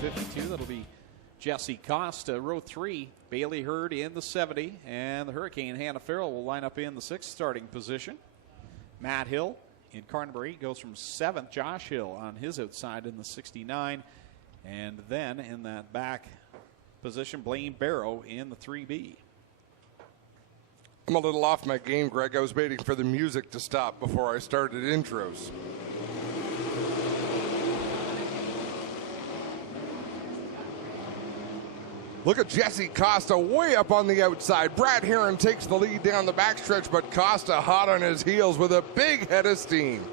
52. That'll be Jesse Costa. Row 3, Bailey Hurd in the 70. And the Hurricane, Hannah Farrell, will line up in the 6th starting position. Matt Hill in car number 8 goes from 7th. Josh Hill on his outside in the 69. And then in that back position, Blaine Barrow in the 3B. I'm a little off my game, Greg. I was waiting for the music to stop before I started intros. Look at Jesse Costa way up on the outside. Brad Heron takes the lead down the backstretch, but Costa hot on his heels with a big head of steam.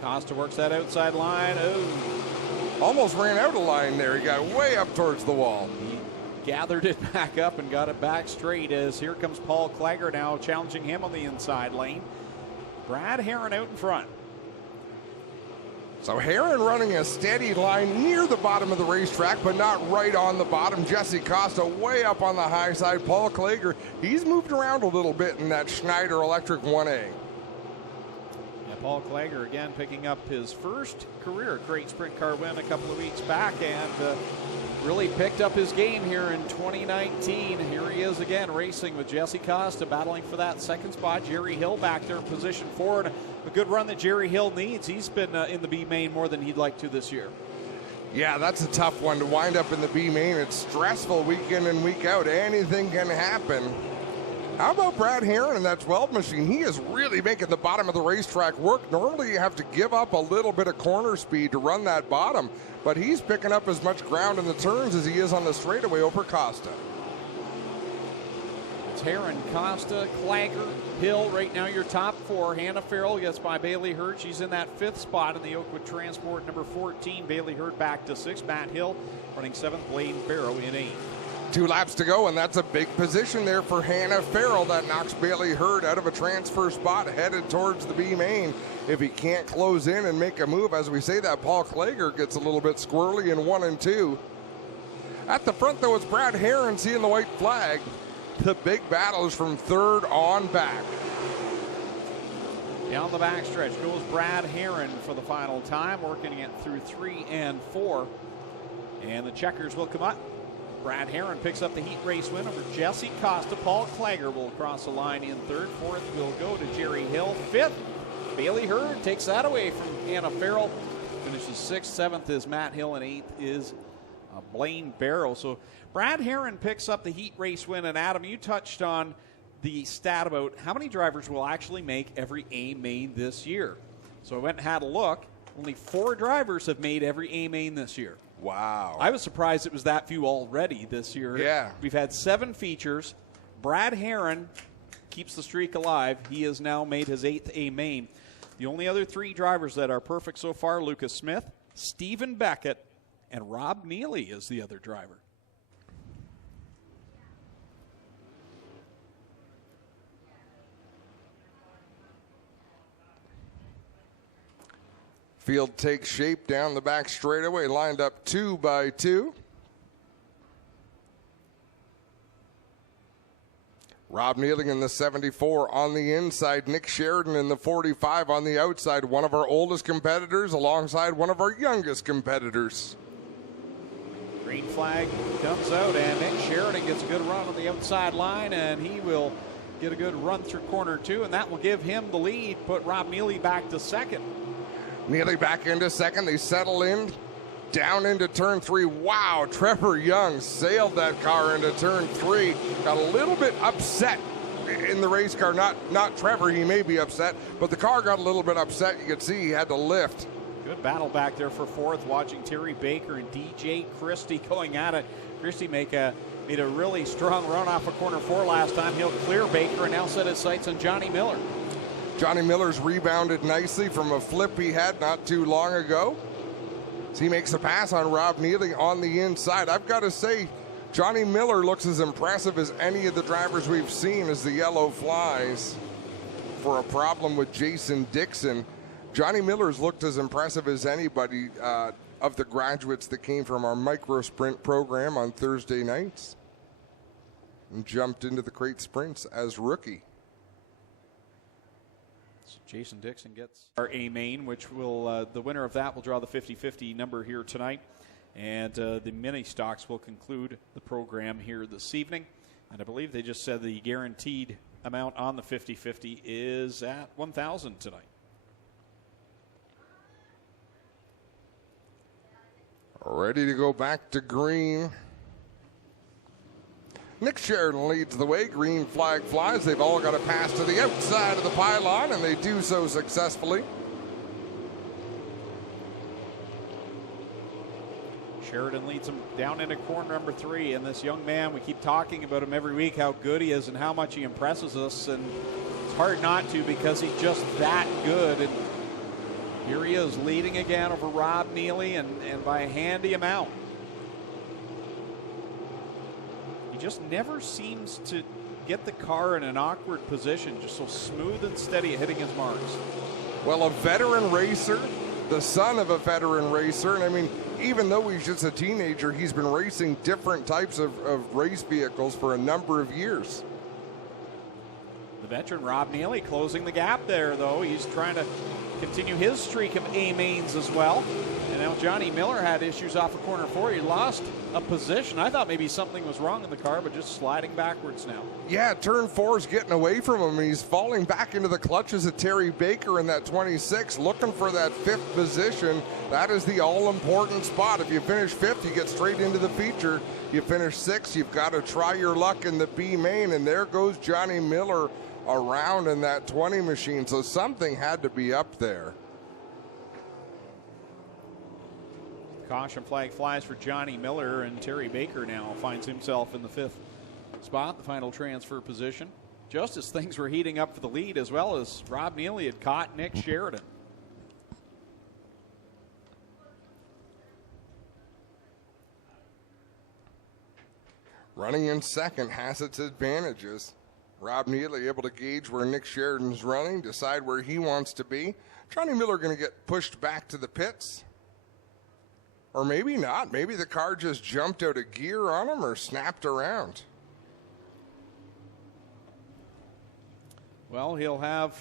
Costa works that outside line. Oh. Almost ran out of line there. He got way up towards the wall. He gathered it back up and got it back straight as here comes Paul Klager now challenging him on the inside lane. Brad Heron out in front. So Heron running a steady line near the bottom of the racetrack, but not right on the bottom. Jesse Costa way up on the high side. Paul Klager, he's moved around a little bit in that Schneider Electric 1A. Yeah, Paul Klager again picking up his first career Great Sprint Car win a couple of weeks back and really picked up his game here in 2019. Here he is again racing with Jesse Costa battling for that second spot. Jerry Hill back there in position forward. A good run that Jerry Hill needs. He's been in the B main more than he'd like to this year. Yeah, that's a tough one to wind up in the B main. It's stressful week in and week out. Anything can happen. How about Brad Heron and that 12 machine? He is really making the bottom of the racetrack work. Normally you have to give up a little bit of corner speed to run that bottom, but he's picking up as much ground in the turns as he is on the straightaway over Costa. It's Heron, Costa, Klager, Hill. Right now your top 4. Hannah Farrell gets by Bailey Hurd. She's in that 5th spot in the Oakwood Transport, number 14. Bailey Hurd back to 6th. Matt Hill running 7th. Blaine Barrow in 8th. 2 laps to go, and that's a big position there for Hannah Farrell. That knocks Bailey Hurd out of a transfer spot headed towards the B main. If he can't close in and make a move, as we say that, Paul Klager gets a little bit squirrely in 1 and 2. At the front, though, it's Brad Heron seeing the white flag. The big battle is from 3rd on back. Down the backstretch goes Brad Heron for the final time, working it through 3 and 4. And the checkers will come up. Brad Heron picks up the heat race win over Jesse Costa. Paul Klager will cross the line in 3rd. 4th will go to Jerry Hill. 5th, Bailey Hurd takes that away from Hannah Farrell. Finishes 6th. 7th is Matt Hill, and 8th is Blaine Barrow. So Brad Heron picks up the heat race win. And Adam, you touched on the stat about how many drivers will actually make every A main this year. So I went and had a look. Only 4 drivers have made every A main this year. Wow. I was surprised it was that few already this year. Yeah. We've had 7 features. Brad Heron keeps the streak alive. He has now made his 8th A main. The only other 3 drivers that are perfect so far, Lucas Smith, Stephen Beckett, and Rob Neely is the other driver. Field takes shape down the back straightaway, lined up 2 by 2. Rob Neely in the 74 on the inside. Nick Sheridan in the 45 on the outside. One of our oldest competitors alongside one of our youngest competitors. Green flag comes out, and Nick Sheridan gets a good run on the outside line, and he will get a good run through corner 2, and that will give him the lead, put Rob Neely back to 2nd. Neely back into 2nd. They settle in down into turn 3. Wow, Trevor Young sailed that car into turn 3. Got a little bit upset in the race car. Not Trevor, he may be upset, but the car got a little bit upset. You could see he had to lift. Good battle back there for 4th, watching Terry Baker and DJ Christie going at it. Christie made a really strong run off of corner 4 last time. He'll clear Baker and now set his sights on Johnny Miller. Johnny Miller's rebounded nicely from a flip he had not too long ago. So he makes a pass on Rob Neely on the inside. I've got to say, Johnny Miller looks as impressive as any of the drivers we've seen as the yellow flies for a problem with Jason Dixon. Johnny Miller's looked as impressive as anybody of the graduates that came from our micro sprint program on Thursday nights and jumped into the crate sprints as rookie. Jason Dixon gets our A main, which will, the winner of that will draw the 50-50 number here tonight. And the mini stocks will conclude the program here this evening. And I believe they just said the guaranteed amount on the 50-50 is at $1,000 tonight. Ready to go back to green. Nick Sheridan leads the way. Green flag flies. They've all got to pass to the outside of the pylon, and they do so successfully. Sheridan leads him down into corner number 3, and this young man, we keep talking about him every week, how good he is and how much he impresses us, and it's hard not to because he's just that good. And here he is leading again over Rob Neely, and by a handy amount. He just never seems to get the car in an awkward position, just so smooth and steady at hitting his marks. Well, a veteran racer, the son of a veteran racer, and I mean, even though he's just a teenager, he's been racing different types of race vehicles for a number of years. The veteran Rob Neely closing the gap there, though. He's trying to continue his streak of A-mains as well. And now Johnny Miller had issues off of corner 4. He lost a position. I thought maybe something was wrong in the car, but just sliding backwards now. Yeah, turn 4 is getting away from him, and he's falling back into the clutches of Terry Baker in that 26, looking for that 5th position. That is the all-important spot. If you finish 5th, you get straight into the feature. You finish 6th, you've got to try your luck in the B main, and there goes Johnny Miller around in that 20 machine, so something had to be up there. Caution flag flies for Johnny Miller, and Terry Baker now finds himself in the 5th spot, the final transfer position. Just as things were heating up for the lead, as well as Rob Neely had caught Nick Sheridan. Running in second has its advantages. Rob Neely able to gauge where Nick Sheridan's running, decide where he wants to be. Johnny Miller going to get pushed back to the pits. Or maybe not. Maybe the car just jumped out of gear on him or snapped around. Well, he'll have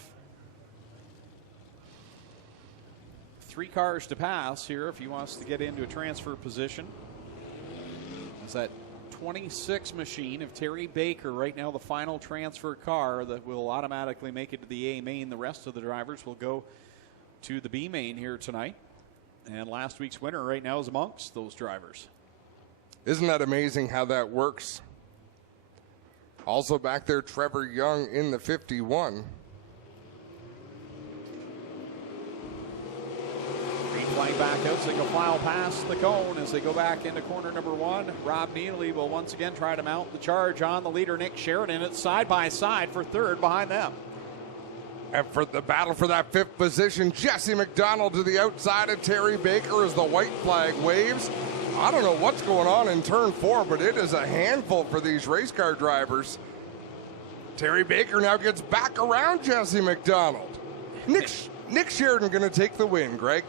3 cars to pass here if he wants to get into a transfer position. That's that 26 machine of Terry Baker, right now the final transfer car that will automatically make it to the A main. The rest of the drivers will go to the B main here tonight. And last week's winner right now is amongst those drivers. Isn't that amazing how that works? Also back there, Trevor Young in the 51. Green flag back out, single file past the cone as they go back into corner number 1. Rob Neely will once again try to mount the charge on the leader, Nick Sheridan. It's side by side for 3rd behind them. And for the battle for that 5th position, Jesse McDonald to the outside of Terry Baker as the white flag waves. I don't know what's going on in turn 4, but it is a handful for these race car drivers. Terry Baker now gets back around Jesse McDonald. Nick Sheridan going to take the win, Greg.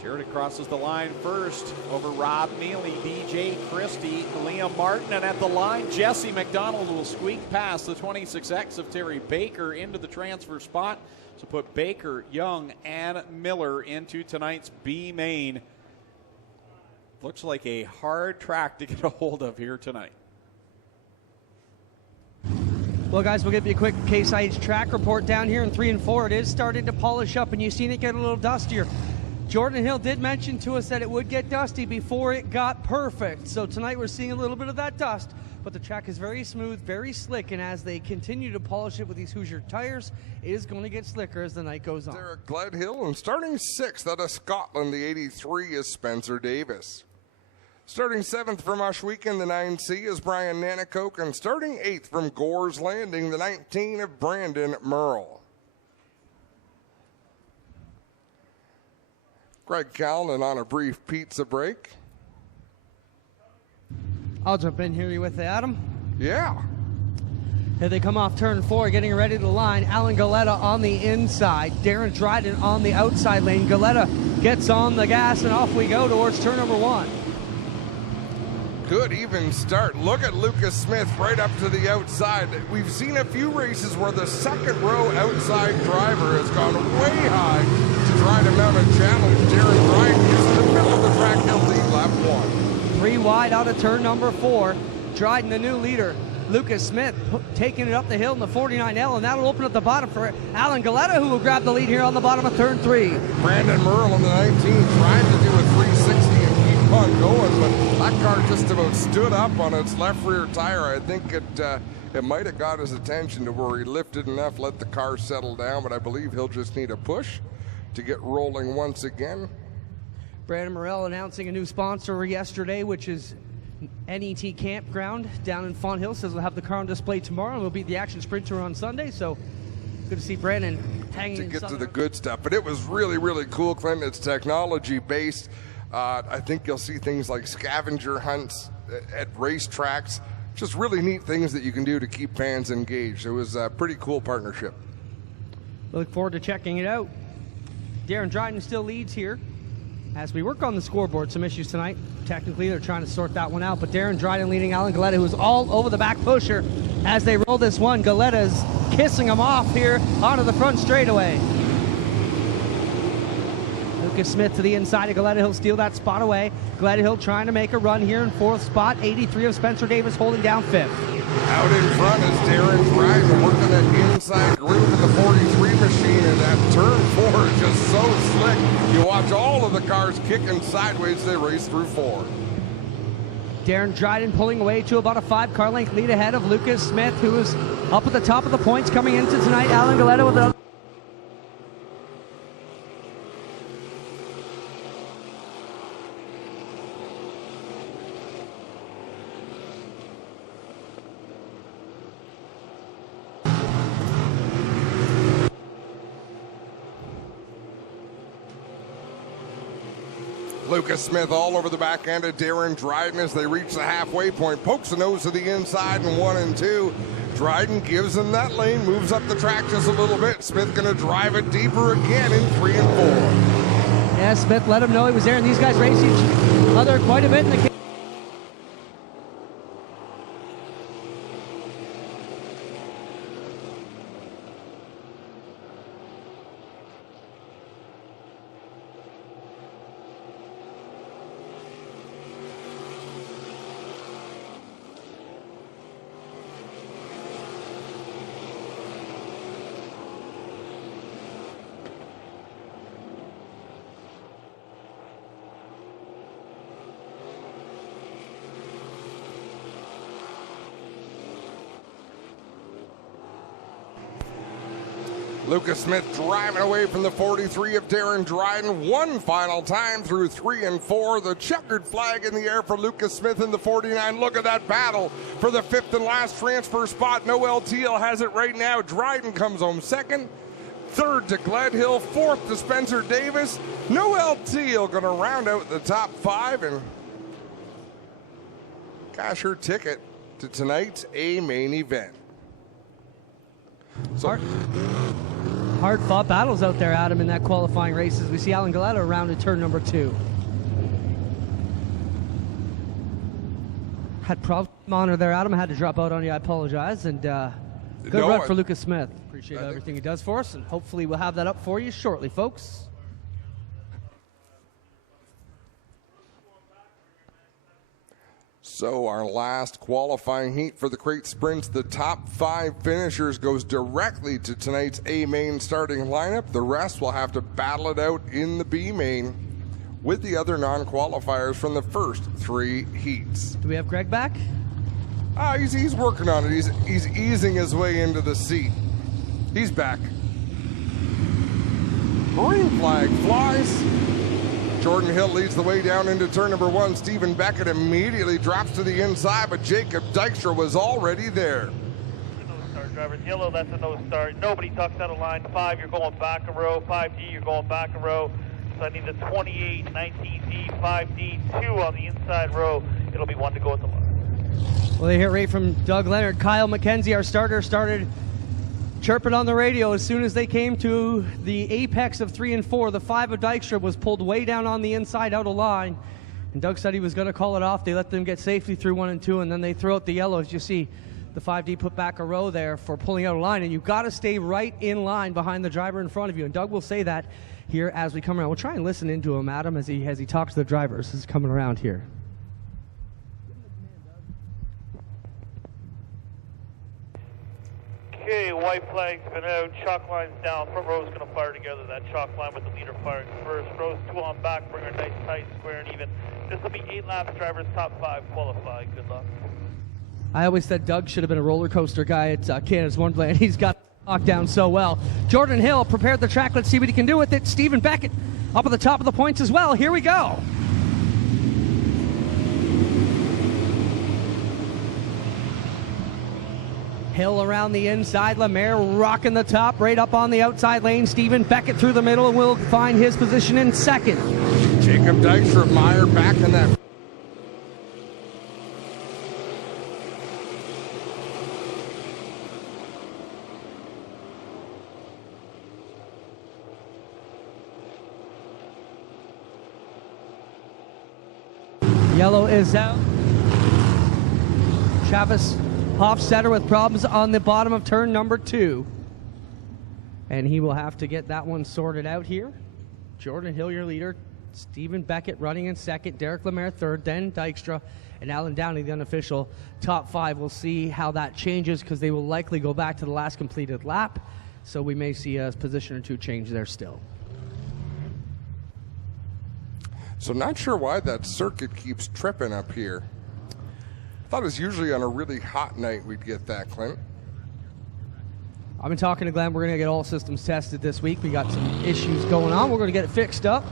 Sheridan crosses the line first over Rob Neely, DJ Christie, Liam Martin, and at the line, Jesse McDonald will squeak past the 26X of Terry Baker into the transfer spot to put Baker, Young, and Miller into tonight's B main. Looks like a hard track to get a hold of here tonight. Well, guys, we'll give you a quick Case IH track report down here in 3 and 4. It is starting to polish up, and you've seen it get a little dustier. Jordan Hill did mention to us that it would get dusty before it got perfect. So tonight we're seeing a little bit of that dust, but the track is very smooth, very slick, and as they continue to polish it with these Hoosier tires, it is going to get slicker as the night goes on. Derek Gledhill, and starting 6th out of Scotland, the 83 is Spencer Davis. Starting 7th from Oshweekon, the 9C is Brian Nanakoke, and starting 8th from Gore's Landing, the 19 of Brandon Merle. Greg Callan on a brief pizza break. I'll jump in here. You with Adam? Yeah. Here they come off turn 4, getting ready to line. Alan Galetta on the inside. Darren Dryden on the outside lane. Galetta gets on the gas, and off we go towards turn number 1. Good even start. Look at Lucas Smith right up to the outside. We've seen a few races where the second row outside driver has gone way high to trying to mount a challenge. Darren Dryden using the middle of the track. He'll lead lap 1. 3 wide out of turn number 4. Dryden, the new leader. Lucas Smith taking it up the hill in the 49L, and that'll open up the bottom for Alan Galetta, who will grab the lead here on the bottom of turn 3. Brandon Merle in the 19 trying to do a 360 and keep on going, but that car just about stood up on its left rear tire. I think it might have got his attention to where he lifted enough, let the car settle down, but I believe he'll just need a push to get rolling once again. Brandon Morell announcing a new sponsor yesterday, which is NET Campground down in Fonthill. Says we'll have the car on display tomorrow, and we'll beat the Action Sprint Tour on Sunday. So good to see Brandon hanging to in get to Southern. the good stuff. But it was really, really cool, Clint. It's technology based. I think you'll see things like scavenger hunts at racetracks. Just really neat things that you can do to keep fans engaged. It was a pretty cool partnership. Look forward to checking it out. Darren Dryden still leads here as we work on the scoreboard. Some issues tonight. Technically, they're trying to sort that one out. But Darren Dryden leading Alan Galetta, who's all over the back pusher as they roll this one. Galetta's kissing him off here onto the front straightaway. Lucas Smith to the inside of Galetta. He'll steal that spot away. Galetta Hill trying to make a run here in 4th spot. 83 of Spencer Davis holding down 5th. Out in front is Darren Dryden working that inside groove in the 43 machine, and that turn 4 is just so slick. You watch all of the cars kicking sideways, they race through 4. Darren Dryden pulling away to about a 5-car length lead ahead of Lucas Smith, who is up at the top of the points coming into tonight. Alan Galetta with a Lucas Smith all over the back end of Darren Dryden as they reach the halfway point. Pokes the nose to the inside in 1 and 2. Dryden gives him that lane, moves up the track just a little bit. Smith going to drive it deeper again in 3 and 4. Yeah, Smith let him know he was there, and these guys race each other quite a bit in the Lucas Smith driving away from the 43 of Darren Dryden. One final time through 3 and 4. The checkered flag in the air for Lucas Smith in the 49. Look at that battle for the 5th and last transfer spot. Noel Teal has it right now. Dryden comes home 2nd. 3rd to Gledhill. 4th to Spencer Davis. Noel Teal going to round out the top 5 and cash her ticket to tonight's A main event. So hard-fought battles out there, Adam, in that qualifying race as we see Alan Galetta around in turn number 2. Had problem on her there, Adam. I had to drop out on you. I apologize. And good run for Lucas Smith. Appreciate everything he does for us, and hopefully we'll have that up for you shortly, folks. So our last qualifying heat for the crate sprints, the top 5 finishers goes directly to tonight's A main starting lineup. The rest will have to battle it out in the B main with the other non-qualifiers from the first 3 heats. Do we have Greg back? He's working on it. He's easing his way into the seat. He's back. Green flag flies. Jordan Hill leads the way down into turn number 1. Stephen Beckett immediately drops to the inside, but Jacob Dykstra was already there. No start, drivers. Yellow, that's a no start. Nobody tucks out of line. 5, you're going back a row. 5D, you're going back a row. So I need the 28, 19D, 5D, 2 on the inside row. It'll be 1 to go at the left. Well, they hear right from Doug Leonard. Kyle McKenzie, our starter, started chirping on the radio as soon as they came to the apex of 3 and 4. The 5 of Dykstra was pulled way down on the inside out of line, and Doug said he was going to call it off. They let them get safely through 1 and 2, and then they throw out the yellow. As you see, the 5D put back a row there for pulling out a line, and you've got to stay right in line behind the driver in front of you. And Doug will say that here as we come around. We'll try and listen into him, Adam, as he talks to the drivers. This is coming around here. Okay, white flag's been out, chalk line's down, front row's going to fire together, that chalk line with the leader firing first, rows 2 on back, bring her nice, tight, square and even. This will be 8 laps, drivers top 5 qualify, good luck. I always said Doug should have been a roller coaster guy at Canada's Wonderland. He's got locked down so well. Jordan Hill prepared the track, let's see what he can do with it. Stephen Beckett up at the top of the points as well, here we go. Hill around the inside, Lemaire rocking the top, right up on the outside lane. Stephen Beckett through the middle and will find his position in second. Jacob Dykstra, Meyer back in that. Yellow is out. Travis Hofstetter with problems on the bottom of turn number 2. And he will have to get that one sorted out here. Jordan Hill, your leader. Stephen Beckett running in second. Derek Lemaire third. Then Dykstra and Alan Downey, the unofficial top 5. We'll see how that changes because they will likely go back to the last completed lap. So we may see a position or 2 change there still. So not sure why that circuit keeps tripping up here. I thought it was usually on a really hot night we'd get that, Clint. I've been talking to Glenn. We're going to get all systems tested this week. We got some issues going on. We're going to get it fixed up.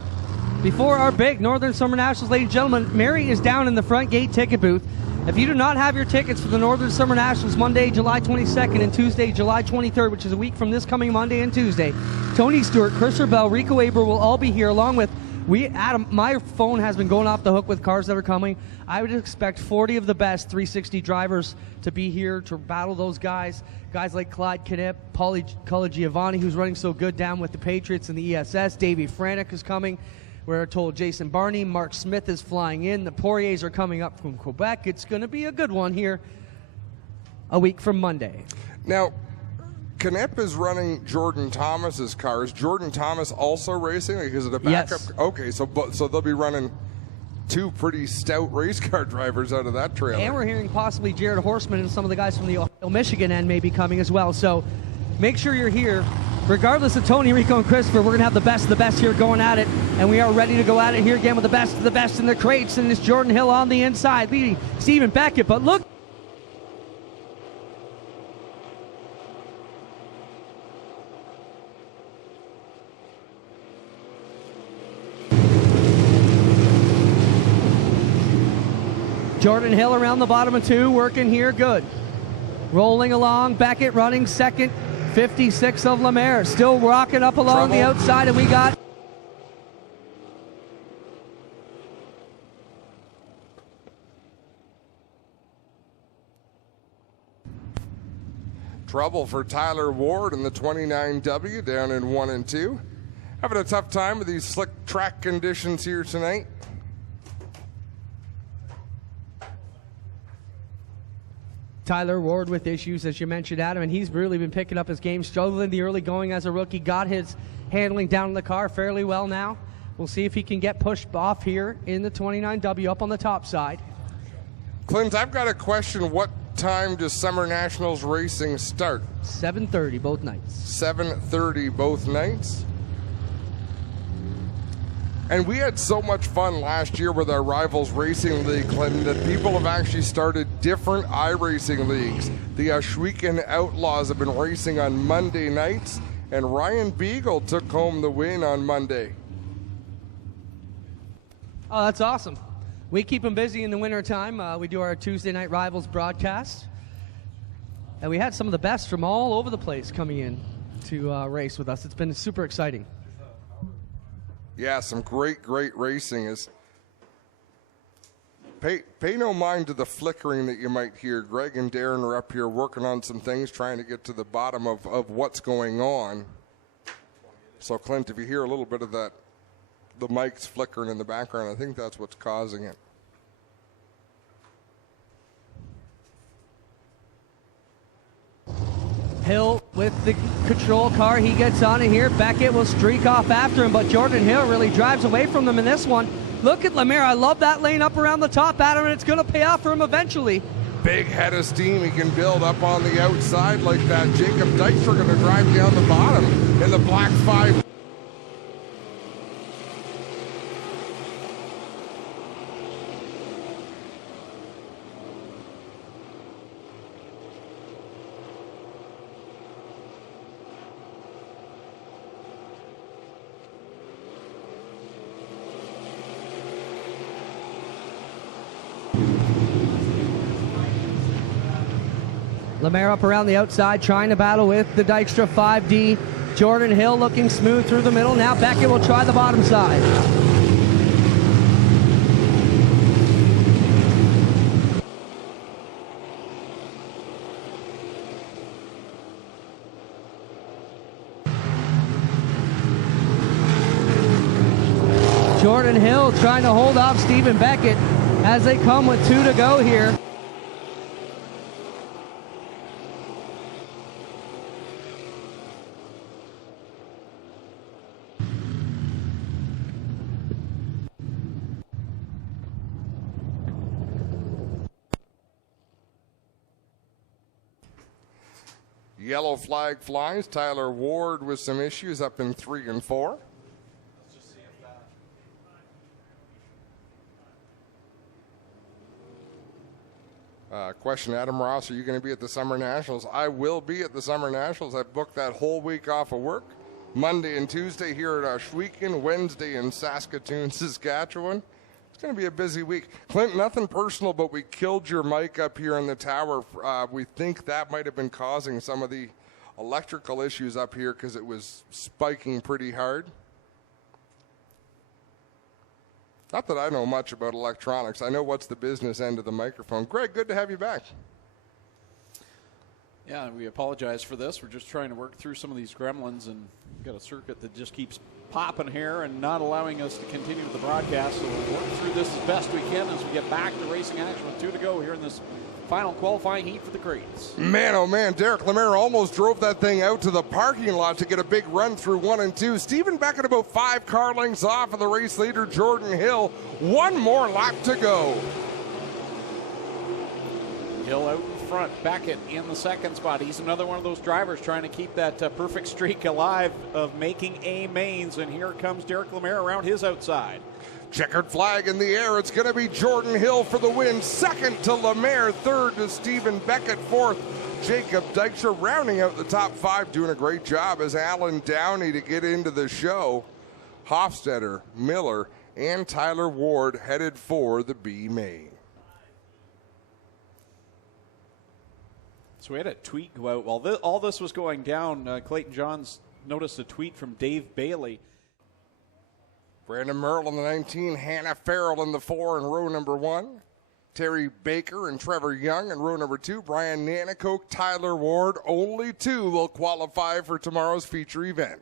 Before our big Northern Summer Nationals, ladies and gentlemen, Mary is down in the front gate ticket booth. If you do not have your tickets for the Northern Summer Nationals Monday, July 22nd and Tuesday, July 23rd, which is a week from this coming Monday and Tuesday, Tony Stewart, Chris Bell, Rico Aber will all be here along with Adam, my phone has been going off the hook with cars that are coming. I would expect 40 of the best 360 drivers to be here to battle those guys. Guys like Clyde Knipp, Paulie Colagiovanni, who's running so good down with the Patriots and the ESS. Davey Franek is coming. We're told Jason Barney. Mark Smith is flying in. The Poiriers are coming up from Quebec. It's going to be a good one here a week from Monday. Now, Knipp is running Jordan Thomas's car. Is Jordan Thomas also racing because of the backup? Yes. Okay, so they'll be running 2 pretty stout race car drivers out of that trailer. And we're hearing possibly Jared Horseman and some of the guys from the Ohio, Michigan end may be coming as well. So make sure you're here. Regardless of Tony, Rico, and Christopher, we're going to have the best of the best here going at it. And we are ready to go at it here again with the best of the best in the crates. And it's Jordan Hill on the inside, leading Stephen Beckett. But look. Jordan Hill around the bottom of 2, working here good. Rolling along, Beckett running second, 56 of Lemaire. Still rocking up along the outside, and we got... Trouble for Tyler Ward in the 29W down in 1 and 2. Having a tough time with these slick track conditions here tonight. Tyler Ward with issues, as you mentioned, Adam, and he's really been picking up his game, struggling the early going as a rookie, got his handling down in the car fairly well now. We'll see if he can get pushed off here in the 29W up on the top side. Clint, I've got a question. What time does Summer Nationals racing start? 7:30 both nights. 7:30 both nights. And we had so much fun last year with our Rivals Racing League, Clinton, that people have actually started different iRacing leagues. The Ashwegan Outlaws have been racing on Monday nights, and Ryan Beagle took home the win on Monday. Oh, that's awesome. We keep them busy in the wintertime. We do our Tuesday night Rivals broadcast. And we had some of the best from all over the place coming in to race with us. It's been super exciting. Yeah, some great racing. Pay no mind to the flickering that you might hear. Greg and Darren are up here working on some things, trying to get to the bottom of what's going on. So, Clint, if you hear a little bit of that, the mic's flickering in the background, I think that's what's causing it. Hill with the control car. He gets on it here. Beckett will streak off after him, but Jordan Hill really drives away from them in this one. Look at Lemaire. I love that lane up around the top, Adam, and it's going to pay off for him eventually. Big head of steam he can build up on the outside like that. Jacob Dykstra going to drive down the bottom in the black 5. Lemaire up around the outside, trying to battle with the Dykstra 5D. Jordan Hill looking smooth through the middle. Now Beckett will try the bottom side. Jordan Hill trying to hold off Stephen Beckett as they come with 2 to go here. Yellow flag flies. Tyler Ward with some issues up in 3 and 4. Question, Adam Ross, are you going to be at the Summer Nationals? I will be at the Summer Nationals. I booked that whole week off of work. Monday and Tuesday here at Ashweekan, Wednesday in Saskatoon, Saskatchewan. It's going to be a busy week. Clint, nothing personal, but we killed your mic up here in the tower. We think that might have been causing some of the electrical issues up here because it was spiking pretty hard. Not that I know much about electronics. I know what's the business end of the microphone. Greg, good to have you back. Yeah, we apologize for this. We're just trying to work through some of these gremlins and got a circuit that just keeps popping here and not allowing us to continue with the broadcast. So we'll work through this as best we can as we get back to racing action with 2 to go here in this final qualifying heat for the crates. Man, oh man, Derek Lemaire almost drove that thing out to the parking lot to get a big run through 1 and 2. Stephen Beckett about 5 car lengths off of the race leader, Jordan Hill. 1 more lap to go. Hill out in front, Beckett in the 2nd spot. He's another one of those drivers trying to keep that perfect streak alive of making A mains, and here comes Derek Lemaire around his outside. Checkered flag in the air. It's going to be Jordan Hill for the win. 2nd to Lemaire. 3rd to Stephen Beckett. 4th, Jacob Dykstra rounding out the top 5. Doing a great job as Alan Downey to get into the show. Hofstetter, Miller, and Tyler Ward headed for the B main. So we had a tweet go out. While all this was going down, Clayton Johns noticed a tweet from Dave Bailey. Brandon Merle in the 19, Hannah Farrell in the 4 in row number 1. Terry Baker and Trevor Young in row number 2. Brian Nanakoke, Tyler Ward. Only 2 will qualify for tomorrow's feature event.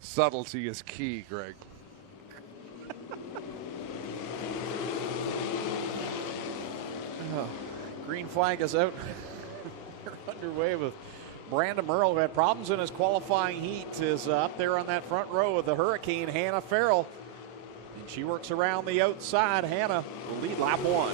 Subtlety is key, Greg. Green flag is out. We're underway with Brandon Merle, who had problems in his qualifying heat, is up there on that front row of the Hurricane, Hannah Farrell. And she works around the outside. Hannah will lead lap 1.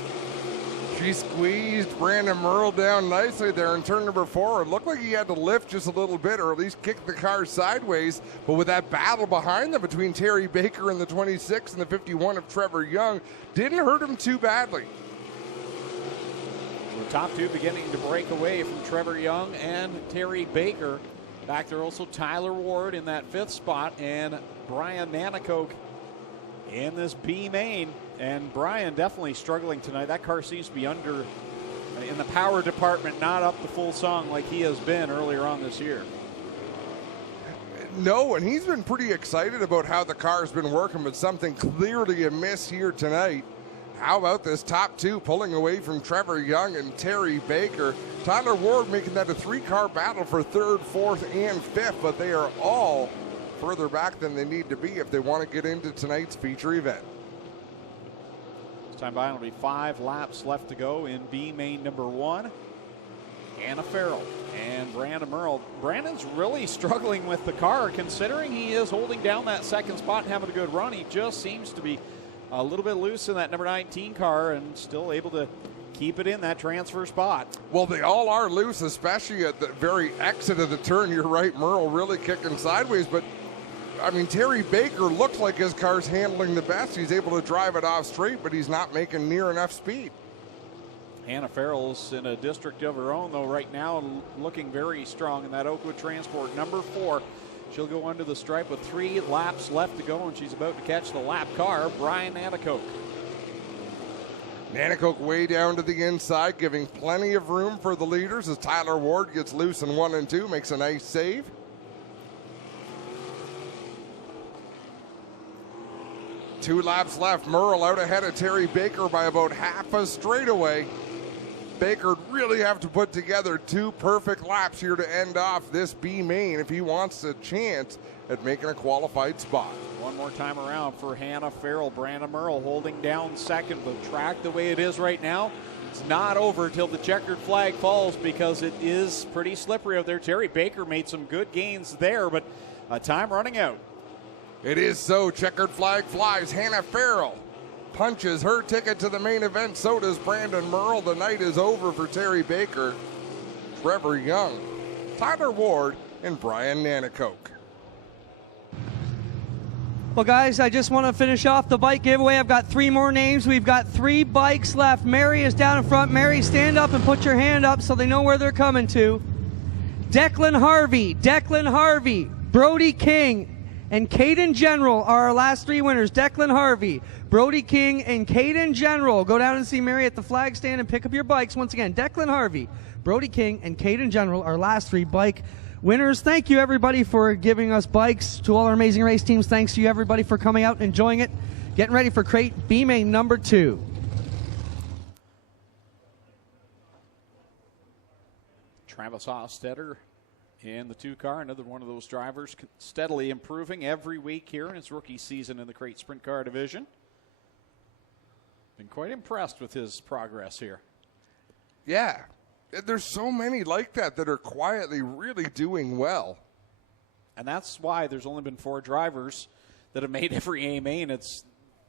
She squeezed Brandon Merle down nicely there in turn number 4. It looked like he had to lift just a little bit or at least kick the car sideways. But with that battle behind them between Terry Baker and the 26 and the 51 of Trevor Young, didn't hurt him too badly. The top 2 beginning to break away from Trevor Young and Terry Baker. Back there also Tyler Ward in that 5th spot and Brian Nanakoke in this B main. And Brian definitely struggling tonight. That car seems to be under in the power department, not up the full song like he has been earlier on this year. No, and he's been pretty excited about how the car's been working, but something clearly amiss here tonight. How about this top 2 pulling away from Trevor Young and Terry Baker? Tyler Ward making that a 3-car battle for 3rd, 4th, and 5th, but they are all further back than they need to be if they want to get into tonight's feature event. This time by, it'll be 5 laps left to go in B main number 1. Hannah Farrell and Brandon Merle. Brandon's really struggling with the car, considering he is holding down that second spot and having a good run. He just seems to be a little bit loose in that number 19 car and still able to keep it in that transfer spot. Well, they all are loose, especially at the very exit of the turn. You're right, Merle really kicking sideways, but I mean, Terry Baker looks like his car's handling the best. He's able to drive it off straight, but he's not making near enough speed. Hannah Farrell's in a district of her own, though, right now, looking very strong in that Oakwood Transport number 4. She'll go under the stripe with 3 laps left to go, and she's about to catch the lap car, Brian Nanakoke. Nanakoke way down to the inside, giving plenty of room for the leaders as Tyler Ward gets loose in 1 and 2, makes a nice save. Two laps left. Merle out ahead of Terry Baker by about half a straightaway. Baker really have to put together 2 perfect laps here to end off this B main if he wants a chance at making a qualified spot. One more time around for Hannah Farrell. Brandon Merle holding down second. The track the way it is right now, it's not over till the checkered flag falls because it is pretty slippery out there. Terry Baker made some good gains there, but time running out. It is so. Checkered flag flies. Hannah Farrell punches her ticket to the main event. So does Brandon Merle. The night is over for Terry Baker, Trevor Young, Tyler Ward, and Brian Nanakoke. Well, guys, I just want to finish off the bike giveaway. I've got 3 more names. We've got 3 bikes left. Mary is down in front. Mary, stand up and put your hand up so they know where they're coming to. Declan Harvey, Brody King, and Caden General are our last 3 winners. Declan Harvey, Brody King, and Caden General. Go down and see Mary at the flag stand and pick up your bikes. Once again, Declan Harvey, Brody King, and Caden General, our last 3 bike winners. Thank you, everybody, for giving us bikes. To all our amazing race teams, thanks to you, everybody, for coming out and enjoying it. Getting ready for crate B main number 2. Travis Hostetter in the 2 car, another one of those drivers steadily improving every week here in his rookie season in the crate sprint car division. Been quite impressed with his progress here. Yeah, there's so many like that that are quietly really doing well. And that's why there's only been 4 drivers that have made every A main. It's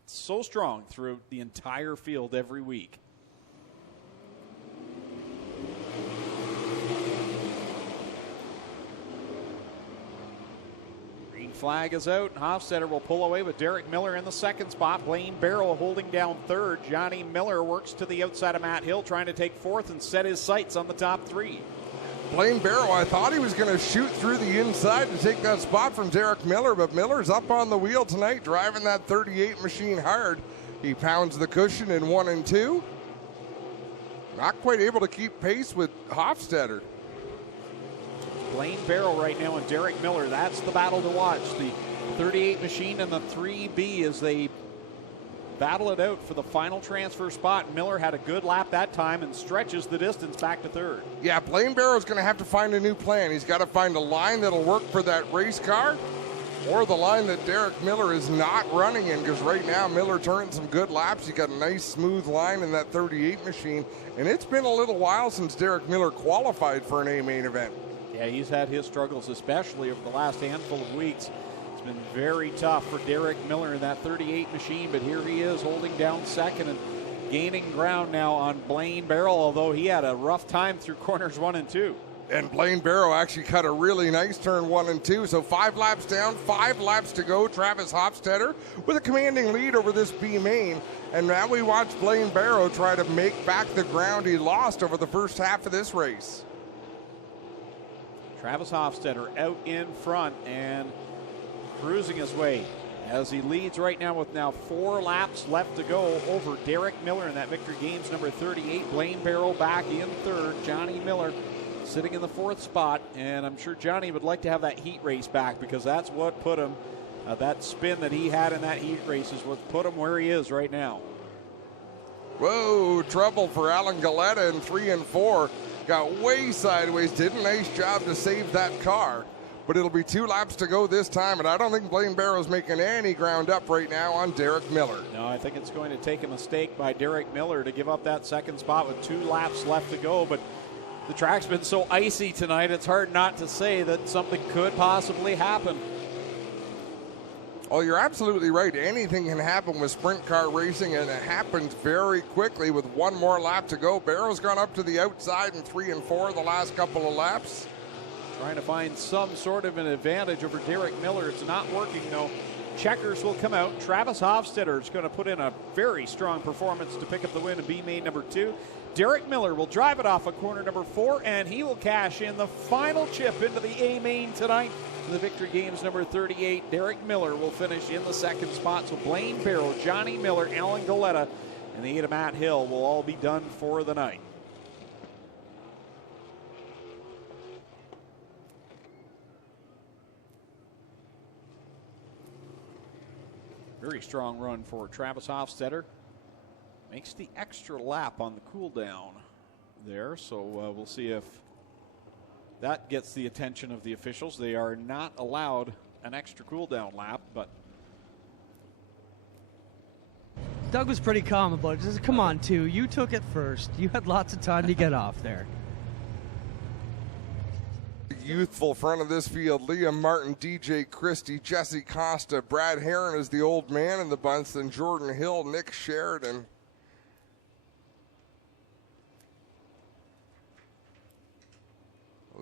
so strong through the entire field every week. Flag is out. Hofstetter will pull away with Derek Miller in the 2nd spot. Blaine Barrow holding down 3rd. Johnny Miller works to the outside of Matt Hill, trying to take 4th and set his sights on the top 3. Blaine Barrow, I thought he was going to shoot through the inside to take that spot from Derek Miller, but Miller's up on the wheel tonight, driving that 38 machine hard. He pounds the cushion in 1 and 2. Not quite able to keep pace with Hofstetter. Blaine Barrow right now and Derek Miller. That's the battle to watch. The 38 machine and the 3B as they battle it out for the final transfer spot. Miller had a good lap that time and stretches the distance back to 3rd. Yeah, Blaine Barrow's going to have to find a new plan. He's got to find a line that'll work for that race car or the line that Derek Miller is not running in, because right now Miller turning some good laps. He got a nice smooth line in that 38 machine, and it's been a little while since Derek Miller qualified for an A main event. Yeah, he's had his struggles, especially over the last handful of weeks. It's been very tough for Derek Miller in that 38 machine, but here he is holding down 2nd and gaining ground now on Blaine Barrow, although he had a rough time through corners 1 and 2. And Blaine Barrow actually cut a really nice turn 1 and 2. So 5 laps down, 5 laps to go. Travis Hofstetter with a commanding lead over this B main. And now we watch Blaine Barrow try to make back the ground he lost over the first half of this race. Travis Hofstetter out in front and cruising his way as he leads right now with now 4 laps left to go over Derek Miller in that Victory Games number 38. Blaine Barrow back in 3rd. Johnny Miller sitting in the 4th spot, and I'm sure Johnny would like to have that heat race back, because that's what put him, that spin that he had in that heat race is what put him where he is right now. Whoa, trouble for Alan Galetta in 3 and 4. Got way sideways, did a nice job to save that car. but it'll be 2 laps to go this time, and I don't think Blaine Barrow's making any ground up right now on Derek Miller. No, I think it's going to take a mistake by Derek Miller to give up that second spot with 2 laps left to go, but the track's been so icy tonight, it's hard not to say that something could possibly happen. Oh, you're absolutely right. Anything can happen with sprint car racing, and it happens very quickly with 1 more lap to go. Barrow's gone up to the outside in 3 and 4 the last couple of laps. Trying to find some sort of an advantage over Derek Miller. It's not working, though. Checkers will come out. Travis Hofstetter is going to put in a very strong performance to pick up the win and be main number 2. Derek Miller will drive it off of corner number 4, and he will cash in the final chip into the A main tonight. The Victory Games number 38. Derek Miller will finish in the second spot. So Blaine Barrow, Johnny Miller, Alan Goleta, and the 8 of Matt Hill will all be done for the night. Very strong run for Travis Hofstetter. Makes the extra lap on the cool down there. So we'll see if that gets the attention of the officials. They are not allowed an extra cool down lap, but Doug was pretty calm about it. Just, come on, 2. You took it first. You had lots of time to get off there. Youthful front of this field, Liam Martin, DJ Christie, Jesse Costa, Brad Herron is the old man in the bunch, then Jordan Hill, Nick Sheridan.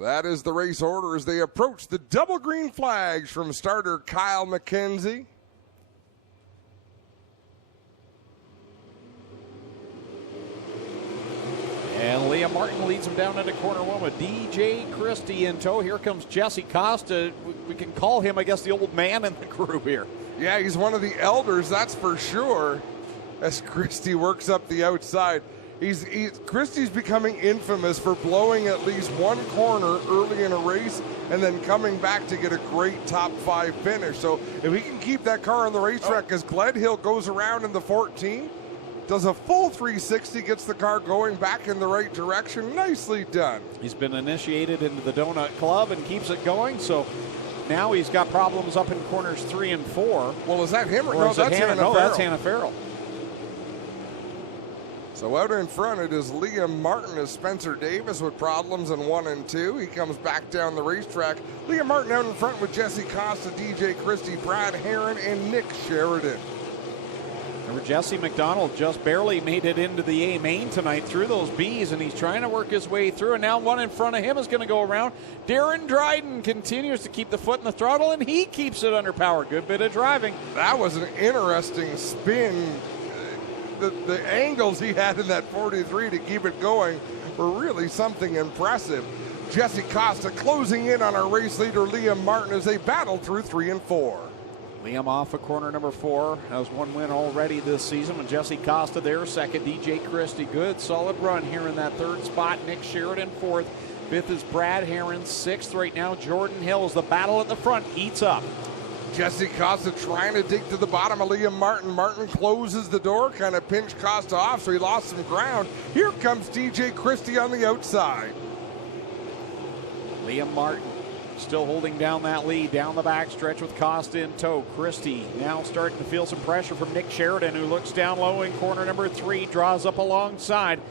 That is the race order as they approach the double green flags from starter Kyle McKenzie. And Liam Martin leads him down into corner 1 with DJ Christie in tow. Here comes Jesse Costa. We can call him, I guess, the old man in the crew here. Yeah, he's one of the elders, that's for sure, as Christie works up the outside. Christie's becoming infamous for blowing at least 1 corner early in a race and then coming back to get a great top 5 finish. So if he can keep that car on the racetrack, as Gledhill goes around in the 14, does a full 360, gets the car going back in the right direction. Nicely done. He's been initiated into the Donut Club and keeps it going. So now he's got problems up in corners 3 and 4. Well, is that him or no? That's Hannah No, Farrell. that's Hannah Farrell. So out in front, it is Liam Martin as Spencer Davis with problems in 1 and 2. He comes back down the racetrack. Liam Martin out in front with Jesse Costa, DJ Christie, Brad Herron, and Nick Sheridan. Remember, Jesse McDonald just barely made it into the A main tonight through those Bs, and he's trying to work his way through, and now 1 in front of him is going to go around. Darren Dryden continues to keep the foot in the throttle, and he keeps it under power. Good bit of driving. That was an interesting spin. The angles he had in that 43 to keep it going were really something impressive. Jesse Costa closing in on our race leader Liam Martin as they battle through 3 and 4. Liam off of corner number 4 has 1 win already this season with Jesse Costa there. Second, DJ Christie. Good solid run here in that 3rd spot. Nick Sheridan 4th. 5th is Brad Herron. 6th right now, Jordan Hill. The battle at the front heats up. Jesse Costa trying to dig to the bottom of Liam Martin. Martin closes the door, kind of pinched Costa off, so he lost some ground. Here comes DJ Christie on the outside. Liam Martin still holding down that lead down the back stretch with Costa in tow. Christie now starting to feel some pressure from Nick Sheridan, who looks down low in corner number 3, draws up alongside.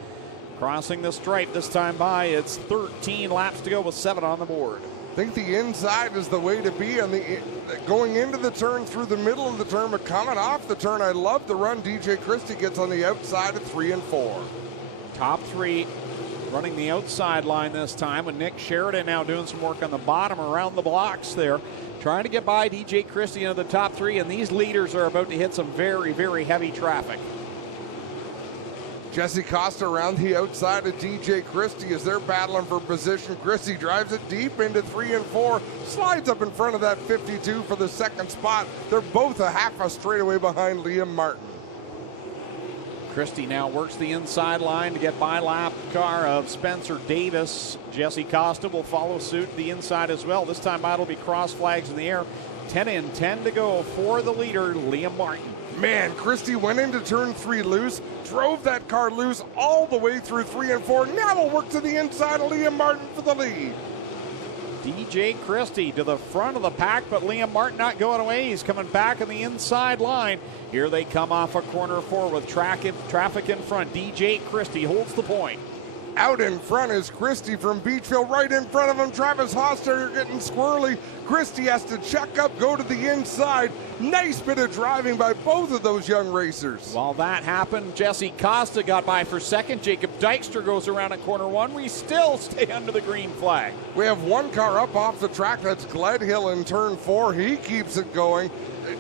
Crossing the stripe this time by. It's 13 laps to go with 7 on the board. I think the inside is the way to be on the going into the turn, through the middle of the turn, but coming off the turn. I love the run DJ Christie gets on the outside of 3 and 4. Top 3 running the outside line this time, with Nick Sheridan now doing some work on the bottom around the blocks there, trying to get by DJ Christie into the top 3, and these leaders are about to hit some very, very heavy traffic. Jesse Costa around the outside of DJ Christie as they're battling for position. Christie drives it deep into 3 and 4, slides up in front of that 52 for the 2nd spot. They're both a half a straightaway behind Liam Martin. Christie now works the inside line to get by lap car of Spencer Davis. Jesse Costa will follow suit the inside as well. This time it'll be cross flags in the air. 10 in, 10 to go for the leader, Liam Martin. Man, Christie went into turn 3 loose, drove that car loose all the way through 3 and 4. Now will work to the inside of Liam Martin for the lead. DJ Christie to the front of the pack, but Liam Martin not going away. He's coming back on the inside line. Here they come off a corner 4 with traffic in front. DJ Christie holds the point. Out in front is Christie from Beachville. Right in front of him, Travis Hostetter getting squirrely. Christie has to check up, go to the inside. Nice bit of driving by both of those young racers. While that happened, Jesse Costa got by for second. Jacob Dykstra goes around at corner 1. We still stay under the green flag. We have one car up off the track. That's Gledhill in turn 4. He keeps it going.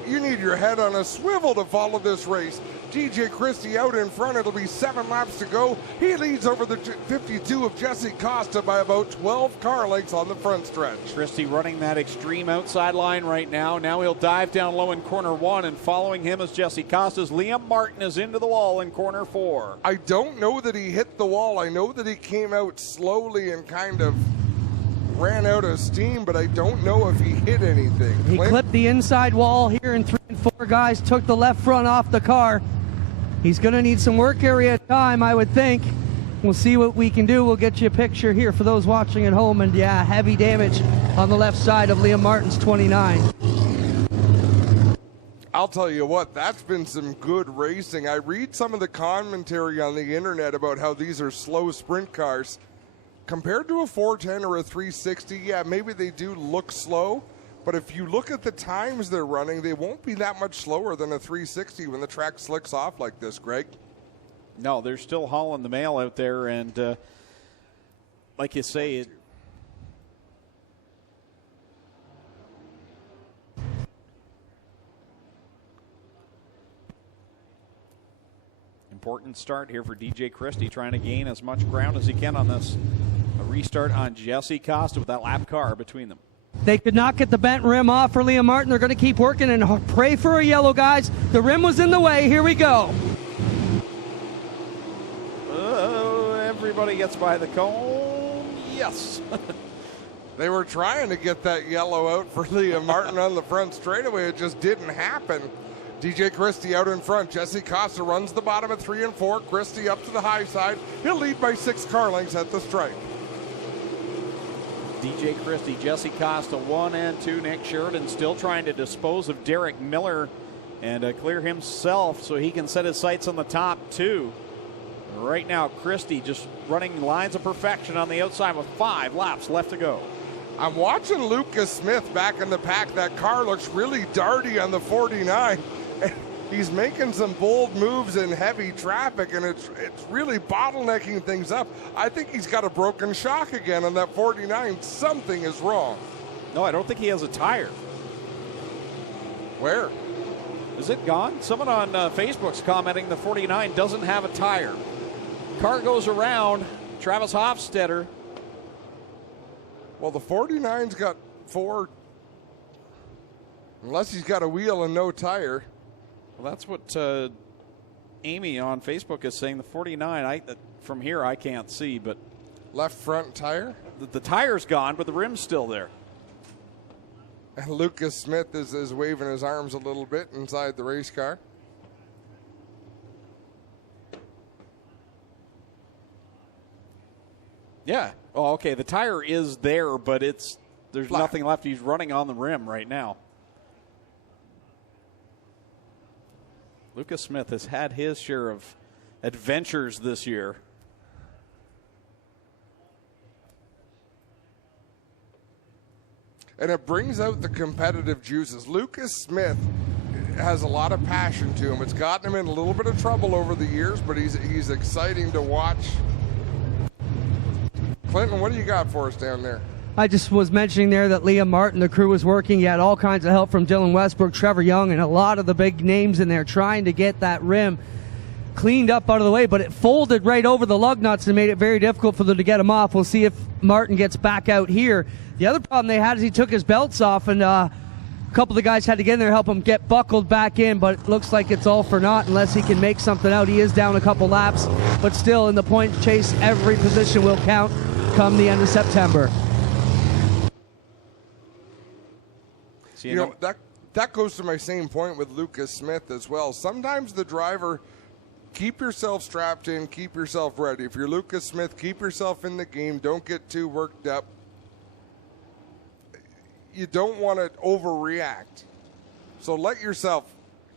You need your head on a swivel to follow this race. DJ Christie out in front. It'll be 7 laps to go. He leads over the 52 of Jesse Costa by about 12 car lengths on the front stretch. Christie running that extreme outside line right now. Now he'll dive down low in corner 1, and following him is Jesse Costa's Liam Martin is into the wall in corner 4. I don't know that he hit the wall. I know that he came out slowly and kind of ran out of steam, but I don't know if he hit anything. He clipped the inside wall here in 3 and 4, guys. Took the left front off the car. He's going to need some work area time, I would think. We'll see what we can do. We'll get you a picture here for those watching at home. And yeah, heavy damage on the left side of Liam Martin's 29. I'll tell you what, that's been some good racing. I read some of the commentary on the internet about how these are slow sprint cars. Compared to a 410 or a 360, yeah, maybe they do look slow. But if you look at the times they're running, they won't be that much slower than a 360 when the track slicks off like this, Greg. No, they're still hauling the mail out there, and like you say, important start here for DJ Christie, trying to gain as much ground as he can on this. A restart on Jesse Costa with that lap car between them. They could not get the bent rim off for Liam Martin. They're going to keep working and pray for a yellow, guys. The rim was in the way. Here we go. Everybody gets by the cone. Yes. They were trying to get that yellow out for Liam Martin on the front straightaway. It just didn't happen. DJ Christie out in front. Jesse Costa runs the bottom at 3 and 4. Christie up to the high side. He'll lead by 6 car lengths at the stripe. DJ Christie, Jesse Costa, 1 and 2. Nick Sheridan still trying to dispose of Derek Miller and clear himself so he can set his sights on the top 2. Right now, Christie just running lines of perfection on the outside with 5 laps left to go. I'm watching Lucas Smith back in the pack. That car looks really darty on the 49. He's making some bold moves in heavy traffic, and it's really bottlenecking things up. I think he's got a broken shock again on that 49. Something is wrong. No, I don't think he has a tire. Where? Is it gone? Someone on Facebook's commenting the 49 doesn't have a tire. Car goes around. Travis Hofstetter. Well, the 49's got 4, unless he's got a wheel and no tire. Well, that's what Amy on Facebook is saying. The 49, from here I can't see, but Left front tire. The tire's gone, but the rim's still there. And Lucas Smith is waving his arms a little bit inside the race car. Yeah. Oh, okay. The tire is there, but there's flat. nothing left. He's running on the rim right now. Lucas Smith has had his share of adventures this year. And it brings out the competitive juices. Lucas Smith has a lot of passion to him. It's gotten him in a little bit of trouble over the years, but he's exciting to watch. Clinton, what do you got for us down there? I just was mentioning there that Liam Martin, the crew was working. He had all kinds of help from Dylan Westbrook, Trevor Young, and a lot of the big names in there trying to get that rim cleaned up out of the way, but it folded right over the lug nuts and made it very difficult for them to get him off. We'll see if Martin gets back out here. The other problem they had is he took his belts off, and a couple of the guys had to get in there to help him get buckled back in, but it looks like it's all for naught unless he can make something out. He is down a couple laps, but still in the point chase, every position will count come the end of September. You know, that goes to my same point with Lucas Smith as well. Sometimes the driver, keep yourself strapped in, keep yourself ready. If you're Lucas Smith, keep yourself in the game. Don't get too worked up. you don't want to overreact. So let yourself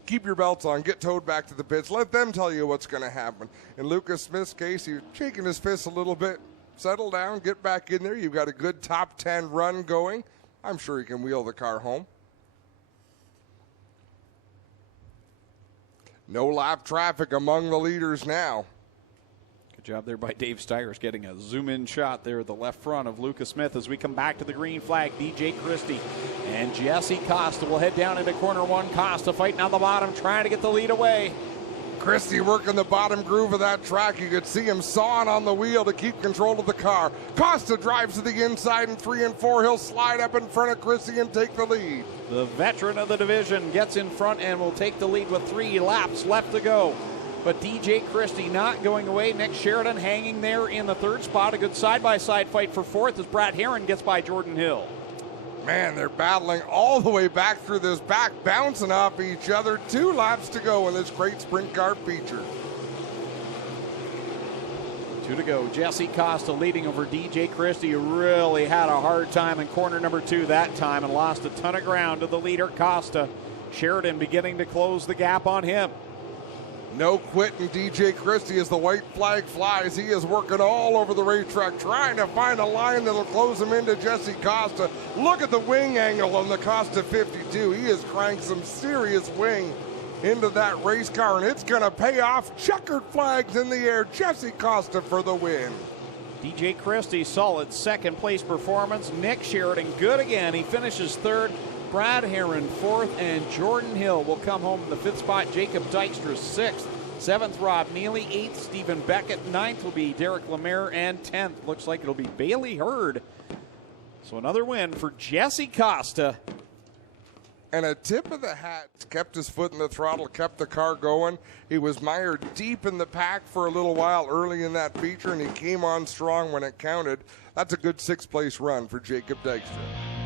keep your belts on, get towed back to the pits. Let them tell you what's going to happen. In Lucas Smith's case, he's shaking his fist a little bit. Settle down, get back in there. You've got a good top 10 run going. I'm sure he can wheel the car home. No lap traffic among the leaders now. Good job there by Dave Styres getting a zoom-in shot there at the left front of Lucas Smith as we come back to the green flag. DJ Christie and Jesse Costa will head down into corner one. Costa fighting on the bottom, trying to get the lead away. Christie working the bottom groove of that track. You could see him sawing on the wheel to keep control of the car. Costa drives to the inside in 3 and 4. He'll slide up in front of Christie and take the lead. The veteran of the division gets in front and will take the lead with 3 laps left to go. But DJ Christie not going away. Nick Sheridan hanging there in the 3rd spot. A good side-by-side fight for 4th as Brad Herron gets by Jordan Hill. Man, they're battling all the way back through this back, bouncing off each other. 2 laps to go in this great sprint car feature. 2 to go. Jesse Costa leading over DJ Christie, who really had a hard time in corner number 2 that time and lost a ton of ground to the leader, Costa. Sheridan beginning to close the gap on him. No quitting DJ Christie as the white flag flies. He is working all over the racetrack, trying to find a line that'll close him into Jesse Costa. Look at the wing angle on the Costa 52. He has cranked some serious wing into that race car, and it's going to pay off. Checkered flags in the air. Jesse Costa for the win. DJ Christie, solid 2nd place performance. Nick Sheridan, good again. He finishes 3rd. Brad Herron 4th, and Jordan Hill will come home in the 5th spot. Jacob Dykstra 6th. 7th, Rob Neely. 8th, Stephen Beckett. 9th will be Derek Lemaire, and 10th looks like it'll be Bailey Hurd. So another win for Jesse Costa. And a tip of the hat, kept his foot in the throttle, kept the car going. He was mired deep in the pack for a little while early in that feature, and he came on strong when it counted. That's a good 6th place run for Jacob Dykstra.